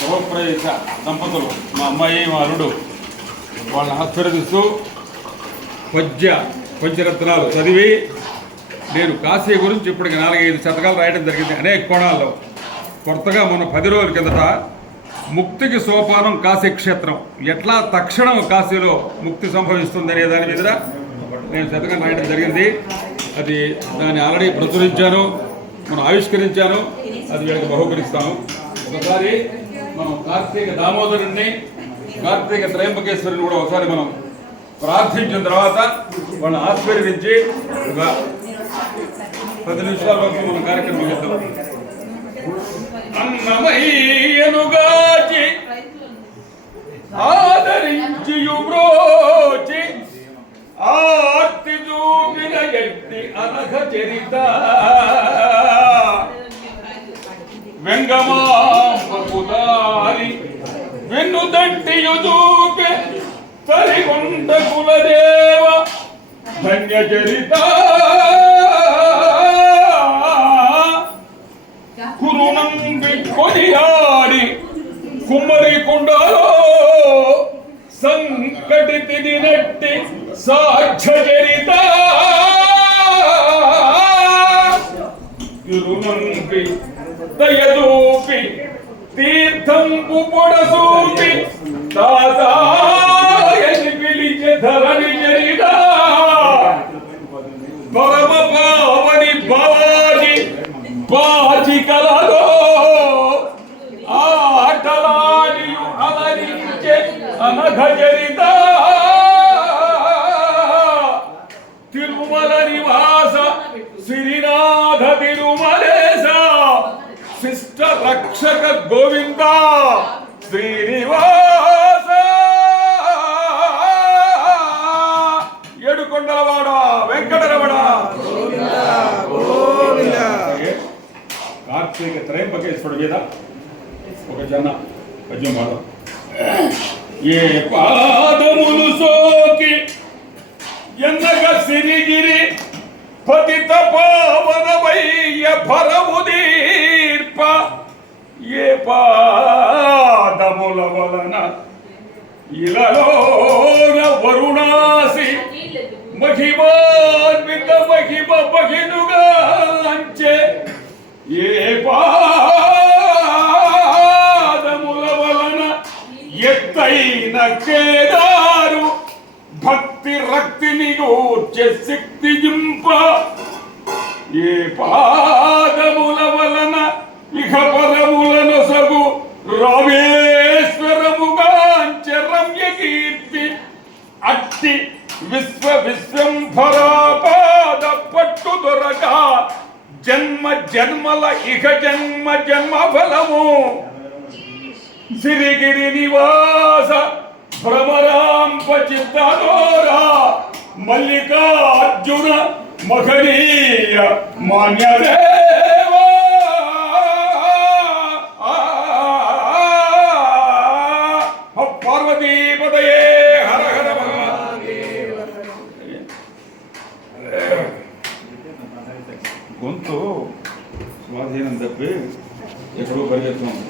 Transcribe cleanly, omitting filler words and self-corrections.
శుభప్రవేశ దంపతులు మా అమ్మాయి మా అల్లుడు వాళ్ళని ఆశీర్వదిస్తూ పంచరత్నాలు చదివి నేను కాశీ గురించి ఇప్పటికి 4-5 శతకాలు రాయడం జరిగింది అనేక కోణాల్లో. కొత్తగా మొన్న 10 రోజుల కిందట ముక్తికి సోపానం కాశీ క్షేత్రం, ఎట్లా తక్షణం కాశీలో ముక్తి సంభవిస్తుంది అనే దాని మీద నేను శతకం రాయడం జరిగింది. అది దాన్ని ఆల్రెడీ ప్రచురించాను, మనం ఆవిష్కరించాను, అది వీళ్ళకి బహుకరిస్తాను. ఒకసారి మనం కార్తీక దామోదరుణ్ణి కార్తీక త్రయంబకేశ్వరిని కూడా ఒకసారి మనం ప్రార్థించిన తర్వాత వాళ్ళని ఆశీర్వదించి ఒక 10 నిమిషాల వరకు మన కార్యక్రమం చేద్దాం. అన్నమయ్యనుగాచి ఆదరించి యుబ్రోచి ఆర్తి చూపిన ఎట్టి అనఘ చరిత వెంగమాంబపుదారి వెన్నుదంటియు చూపే సరిగొండ కులదేవ ధన్య చరిత కురునంబి కొనియాడి కుమ్మరి కుండలో సంకటి తిరినట్టి సాక్ష్య చరిత కురునంబి దయదూపి తీర్థంపు పొడసూపి తాతాయని పిలిచే ధరణి చరిత పరమ పావని భవాని బాచి కలలో ఆటలాడియు అలరించే అనఘ చరిత తిరుమల నివాస శ్రీనాథ తిరుమలేశ శిష్ట రక్షక గోవింద శ్రీనివాస ఏడుకొండలవాడ వెంకటరమణ కార్తీక త్రయంబకేశ్వరుడు మీద ఒక జన పద్యం పాడదాం. ఏ పాదములు సోకి ఎన్నగ సిరిగిరి పతిత పావనమయ్య భరము దీర్ప ఏ పాదముల వలన ఇలలోన వరుణాసి మహిమాన్విత మహిమ బహినుగాంచే ఏ పాదముల వలన ఎత్తైన కేదారు భక్తి రక్తిని గూర్చె శక్తి జింప ఏ పాదముల వలన ఇహ పరములను సగు రామేశ్వరముగాంచె రమ్య కీర్తి అట్టి విశ్వంభరాపాద పట్టు దొరక జన్మ జన్మల ఇహ జన్మ జన్మ ఫలము సిరిగిరి నివాస భ్రమరాంప చిత్తనోరా మల్లికార్జున మహనీయ మాన్యదేవ పార్వతీపదయే హర హర మహాదేవ. గొంతు స్వాధీనం తప్పి ఎక్కడో పరిగెత్తున్నాం.